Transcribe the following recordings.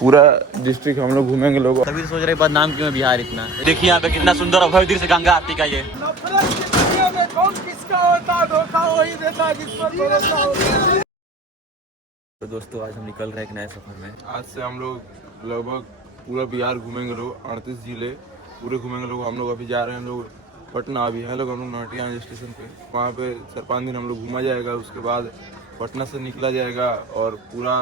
पूरा डिस्ट्रिक्ट हम लोग घूमेंगे लोग। तभी सोच रहे बदनाम क्यों है बिहार इतना। देखिए यहाँ पे कितना सुंदर और भव्य दृश्य गंगा आरती का ये। तो दोस्तों आज हम निकल रहे हैं एक नए सफर में। आज से हम लोग लगभग पूरा बिहार घूमेंगे लोग, 38 जिले पूरे घूमेंगे लोग। हम लोग अभी जा रहे हैं लोग पटना, अभी है लोग हम लोग नौटियान स्टेशन पे। वहाँ पे 4-5 दिन हम लोग घूमा जाएगा, उसके बाद पटना से निकला जाएगा और पूरा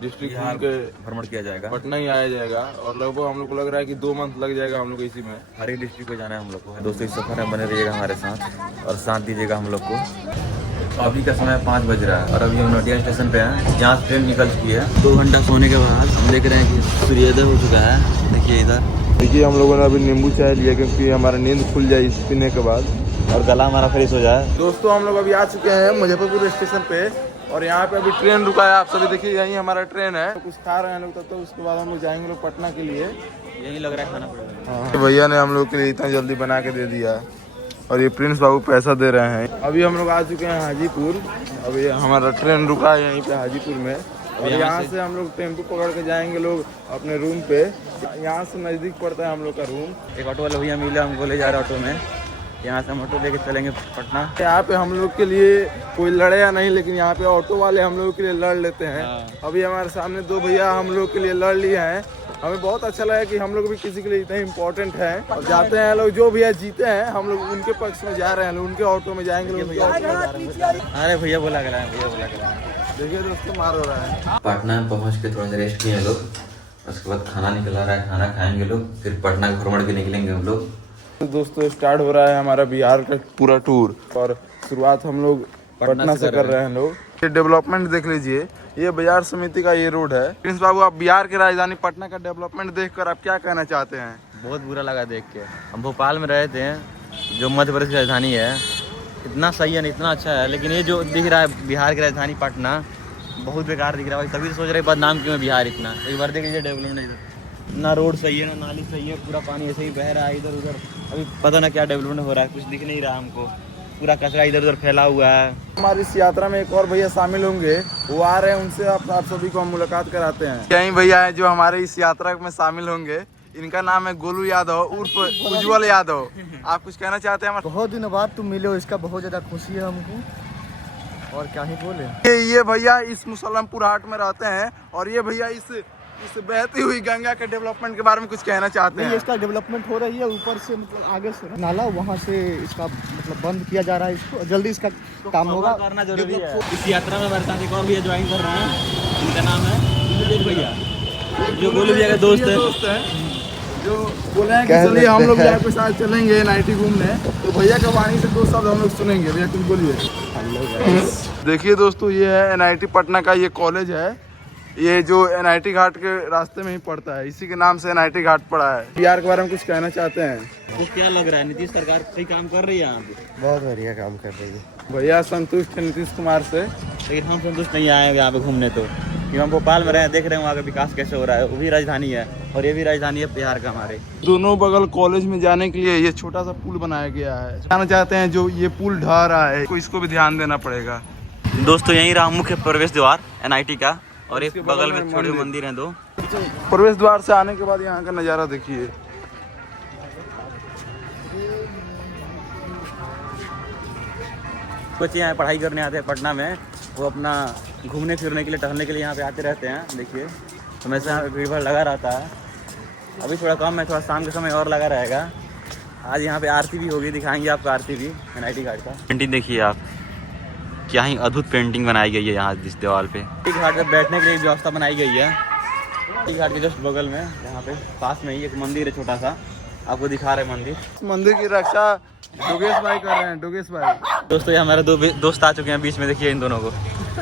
डिस्ट्रिक्ट घूम के भ्रमण किया जाएगा, पटना ही आया जाएगा। और लगभग हम लोग को लग रहा है कि 2 मंथ लग जाएगा हम लोग इसी में। हर एक डिस्ट्रिक्ट को जाना है हम लोग को। दोस्तों इस सफर में बने रहिएगा हमारे साथ और साथ दीजिएगा हम लोग को। अभी का समय 5 बज रहा है और अभी हम नौटिया स्टेशन पे हैं, जहाँ से ट्रेन निकल चुकी है। 2 घंटा सोने के बाद हम देख रहे हैं कि सूर्योदय हो चुका है। देखिए इधर देखिए हम लोगों ने अभी नींबू चाय लिया क्योंकि हमारा नींद खुल जाए इस पीने के बाद और गला हमारा फ्रेश हो जाए। दोस्तों हम लोग अभी आ चुके हैं मुजफ्फरपुर स्टेशन पे और यहाँ पे अभी ट्रेन रुका है। आप सभी देखिए यही हमारा ट्रेन है। कुछ खा रहे हैं लोग तब तो उसके बाद हम लोग जाएंगे लोग पटना के लिए। यही लग रहा है खाना पड़ेगा। हाँ भैया ने हम लोग के लिए इतना जल्दी बना के दे दिया और ये प्रिंस बाबू पैसा दे रहे हैं। अभी हम लोग आ चुके हैं हाजीपुर। अभी हमारा ट्रेन रुका है यहीं पे हाजीपुर में और यहाँ से हम लोग टेम्पो पकड़ के जाएंगे लोग अपने रूम पे। यहाँ से नज़दीक पड़ता है हम लोग का रूम। एक ऑटो वाला भैया मिला, हमको ले जा रहा है ऑटो में। यहाँ से हम ऑटो लेके चलेंगे पटना। यहाँ पे हम लोग के लिए कोई लड़े या नहीं, लेकिन यहाँ पे ऑटो वाले हम लोग के लिए लड़ लेते हैं। अभी हमारे सामने 2 भैया हम लोग के लिए लड़ लिए हैं। हमें बहुत अच्छा लगा कि हम लोग भी किसी के लिए इतना इम्पोर्टेंट है। और जाते हैं लोग, जो भैया जीते हैं हम लोग उनके पक्ष में जा रहे हैं, उनके ऑटो में जाएंगे लोग। अरे भैया बोला गया, भैया बोला गया। देखिए दोस्तों मार हो रहा है। पटना में पहुँच के थोड़ा सा रेस्ट किए लोग, उसके बाद खाना निकल रहा है, खाना खाएंगे लोग, फिर पटना भ्रमण के निकलेंगे हम लोग। दोस्तों स्टार्ट हो रहा है हमारा बिहार का पूरा टूर और शुरुआत हम लोग पटना से कर रहे हैं लोग। ये डेवलपमेंट देख लीजिए, ये बाजार समिति का ये रोड है। प्रिंस बाबू आप बिहार की राजधानी पटना का डेवलपमेंट देखकर आप क्या कहना चाहते हैं? बहुत बुरा लगा देख के। हम भोपाल में रहे थे, जो मध्य प्रदेश की राजधानी है, इतना सही है, इतना अच्छा है, लेकिन ये जो दिख रहा है बिहार की राजधानी पटना बहुत बेकार दिख रहा है। तभी तो सोच रहे बदनाम क्यों है बिहार इतना। एक बार देख लीजिए डेवलपमेंट, ना रोड सही है ना नाली सही है, पूरा पानी ऐसे ही बह रहा है इधर उधर। अभी पता ना क्या डेवलपमेंट हो रहा है, कुछ दिख नहीं रहा हमको। पूरा कचरा इधर उधर फैला हुआ है। हमारी इस यात्रा में एक और भैया शामिल होंगे, वो आ रहे हैं, उनसे आप सभी को हम मुलाकात कराते हैं। यही भैया है जो हमारे इस यात्रा में शामिल होंगे। इनका नाम है गोलू यादव उर्फ उज्जवल यादव। आप कुछ कहना चाहते हैं? बहुत दिनों बाद तुम मिले हो, इसका बहुत ज्यादा खुशी है हमको, और क्या ही बोले। ये भैया इस मुसलमपुर हाट में रहते हैं और ये भैया इस बहती हुई गंगा के डेवलपमेंट के बारे में कुछ कहना चाहते हैं। इसका डेवलपमेंट हो रही है, ऊपर से मतलब आगे से नाला, वहाँ से इसका मतलब बंद किया जा रहा है। इसको जल्दी इसका काम होगा, करना जरूरी है। इस यात्रा में हमारे साथ एक और भैया ज्वाइन कर रहे हैं, उनका नाम है भैया, जो गोलू भैया का दोस्त है, जो बोले हैं कि चलिए हम लोग आपके साथ चलेंगे एनआईटी घूमने। तो भैया का वाणी से 2 शब्द हम लोग सुनेंगे। भैया कुछ बोलिए। देखिए दोस्तों ये है एनआईटी पटना का ये कॉलेज है। ये जो एनआईटी घाट के रास्ते में ही पड़ता है, इसी के नाम से एनआईटी घाट पड़ा है। बिहार के बारे में कुछ कहना चाहते हैं? तो क्या लग रहा है, नीतीश सरकार सही काम कर रही है यहाँ पे? बहुत बढ़िया काम कर रही है। भैया संतुष्ट है नीतीश कुमार से, लेकिन हम संतुष्ट नहीं आए यहाँ पे घूमने। तो हम भोपाल में रहे, देख रहे हैं वहाँ का विकास कैसे हो रहा है। वो भी राजधानी है और ये भी राजधानी है बिहार का हमारे। दोनों बगल कॉलेज में जाने के लिए ये छोटा सा पुल बनाया गया है। कहना चाहते हैं जो ये पुल ढह रहा है, इसको भी ध्यान देना पड़ेगा। दोस्तों यही रहा मुख्य प्रवेश द्वार एनआईटी का, और एक बगल में छोटे मंदिर हैं 2। प्रवेश द्वार से आने के बाद यहाँ का नज़ारा देखिए। बच्चे यहाँ पढ़ाई करने आते हैं पटना में, वो अपना घूमने फिरने के लिए, टहलने के लिए यहाँ पे आते रहते हैं। देखिए हमेशा यहाँ पे भीड़ भाड़ लगा रहता है। अभी थोड़ा कम है, थोड़ा शाम के समय और लगा रहेगा। आज यहाँ पे आरती भी होगी, दिखाएंगे आपको आरती भी एनआईटी घाट का। पेंटिंग देखिए आप, क्या ही अद्भुत पेंटिंग बनाई गई है यहाँ इस दीवार पे। घाट पे बैठने के लिए व्यवस्था बनाई गई है। घाट के जस्ट बगल में यहाँ पे पास में ही एक मंदिर है छोटा सा, आपको दिखा रहे मंदिर। मंदिर की रक्षा डोगेश भाई कर रहे हैं, डोगेश भाई। दोस्तों ये हमारे 2 दोस्त आ चुके हैं बीच में, देखिए इन दोनों को।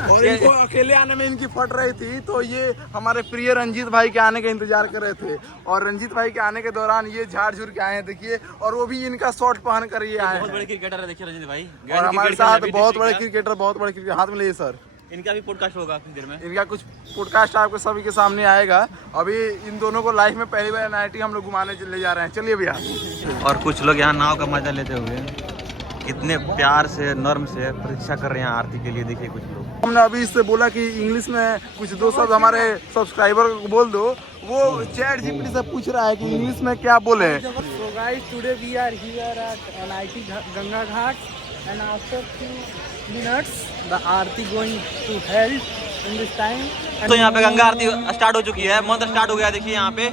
और इनको अकेले आने में इनकी फट रही थी, तो ये हमारे प्रिय रंजीत भाई के आने का इंतजार कर रहे थे। और रंजीत भाई के आने के दौरान ये झाड़ झुर के आए हैं, देखिए, और वो भी इनका शॉर्ट पहन कर ये आए हैं। बहुत बड़े क्रिकेटर है, देखिए रंजीत भाई। और हमारे साथ बहुत बड़े क्रिकेटर, बहुत बड़े क्रिकेटर हाथ में लिए सर। इनका भी पॉडकास्ट होगा कुछ देर में। इनका कुछ पॉडकास्ट आपके सभी के सामने आएगा। अभी इन दोनों को लाइफ में पहली बार एनआईटी हम लोग घुमाने ले जा रहे हैं। चलिए भैया। और कुछ लोग यहाँ नाव का मजा लेते हुए कितने प्यार से, नर्म से प्रतीक्षा कर रहे हैं आरती के लिए। देखिए कुछ लोग हमने अभी इससे बोला कि इंग्लिश में कुछ दो शब्द हमारे सब्सक्राइबर को बोल दो, वो चैट जीपीटी से पूछ रहा है कि इंग्लिश में क्या बोले। So guys, today we are here at NIT Ganga Ghat, and after few minutes the aarti going to held in this time. तो यहाँ पे गंगा आरती स्टार्ट हो चुकी है, मंत्र स्टार्ट हो गया। देखिए यहाँ पे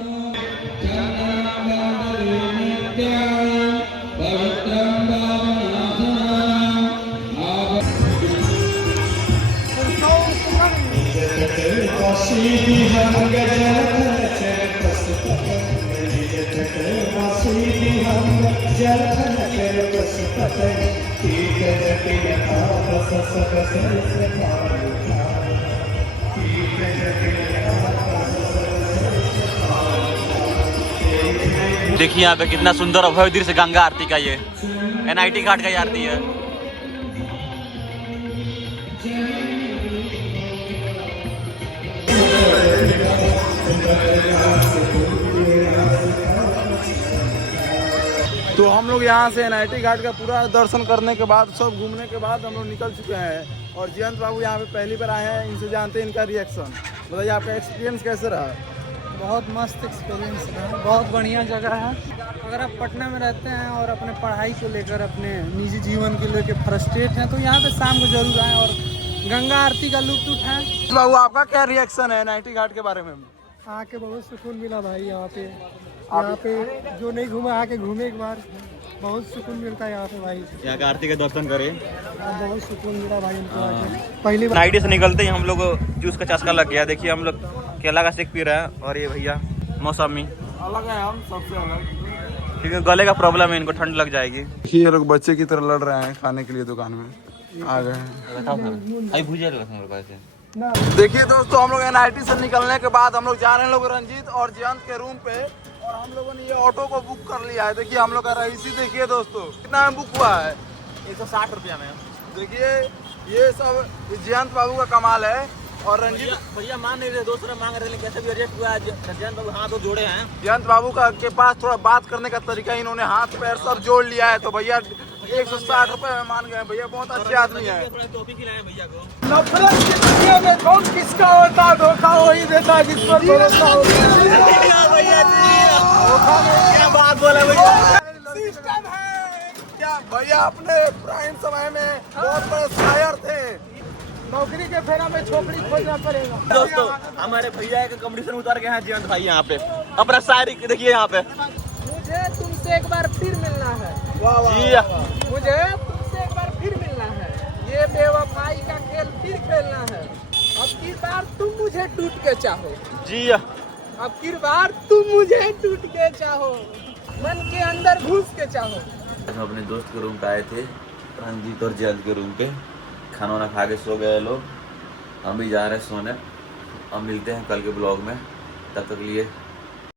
देखिए यहाँ पे कितना सुंदर और भव्य दृश्य गंगा आरती का, ये NIT घाट का ये आरती है। तो हम लोग यहाँ से NIT घाट का पूरा दर्शन करने के बाद, सब घूमने के बाद हम लोग निकल चुके हैं। और जयंत बाबू यहाँ पे पहली बार आए हैं, इनसे जानते हैं इनका रिएक्शन। बताइए आपका एक्सपीरियंस कैसे रहा? बहुत मस्त एक्सपीरियंस रहा, बहुत बढ़िया जगह है। अगर आप पटना में रहते हैं और अपने पढ़ाई को लेकर, अपने निजी जीवन के लेकर फ्रस्ट्रेट हैं, तो यहाँ पे शाम को जरूर आएँ और गंगा आरती का लुत्फ उठाएं। बाबू आपका क्या रिएक्शन है NIT घाट के बारे में? आके बहुत सुकून मिला भाई। यहाँ पे जो नहीं घूमा आके घूमे एक बार, बहुत सुकून मिलता है यहाँ पे भाई। यहाँ का आरती का दर्शन करें, बहुत सुकून मिला भाई इनको आके। पहली बार NIT से निकलते ही हम लोग जूस का चस्का लग गया। देखिए हम लोग केला का शेक पी रहे हैं और ये भैया मौसमी अलग है, हम सबसे अलग, क्योंकि गले का प्रॉब्लम है, इनको ठंड लग जाएगी। देखिए ये लोग बच्चे की तरह लड़ रहे हैं खाने के लिए, दुकान में आ गए हैं। अभी भुजिया हमारे पास है। देखिए दोस्तों, हम लोग NIT से निकलने के बाद हम लोग जा रहे हैं लोग रंजीत और जयंत के रूम पे, और हम लोगों ने ये ऑटो को बुक कर लिया है। देखिए हम लोग का रईसी देखिए दोस्तों कितना में बुक हुआ है, 160 रुपया में। देखिए ये सब जयंत बाबू का कमाल है। और रंजीत भैया मान नहीं रहे, दूसरा मांग रहे, लेकिन कैसे भी रिएक्ट हुआ है। जयंत बाबू हाथ तो जोड़े हैं। जयंत बाबू का के पास थोड़ा बात करने का तरीका, इन्होंने हाथ पैर सब जोड़ लिया है। तो भैया 160 रुपए में मान गए। भैया बहुत अच्छे आदमी है। टोपी खिलाए भैया को। नफरत की दुनिया में कौन किसका होता है, धोखा वही देता है जिस पर भरोसा होता है। भैया क्या बात बोला भैया। सिस्टम है क्या भैया? अपने प्राइम समय में बहुत बड़े शायर थे। नौकरी के फेरा में छोकरी खोजना पड़ेगा। दोस्तों हमारे भैया का कंपटीशन उतार के हैं जयंत भाई यहाँ पे अपना शायरी देखिए यहाँ पे। मुझे तुमसे एक बार फिर मिलना है, जी मुझे तुमसे एक बार फिर मिलना है, ये बेवफाई का खेल फिर खेलना है। अब की बार तुम मुझे टूट के चाहो, जी अब की बार तुम मुझे टूट के चाहो, मन के अंदर घुस के चाहो। हम अपने दोस्त के रूम पे आए थे, रंजीत और जयंत के रूम पे। खाना वाना खा के सो गए लोग, हम भी जा रहे हैं सोने। अब मिलते हैं कल के ब्लॉग में, तब तक के लिए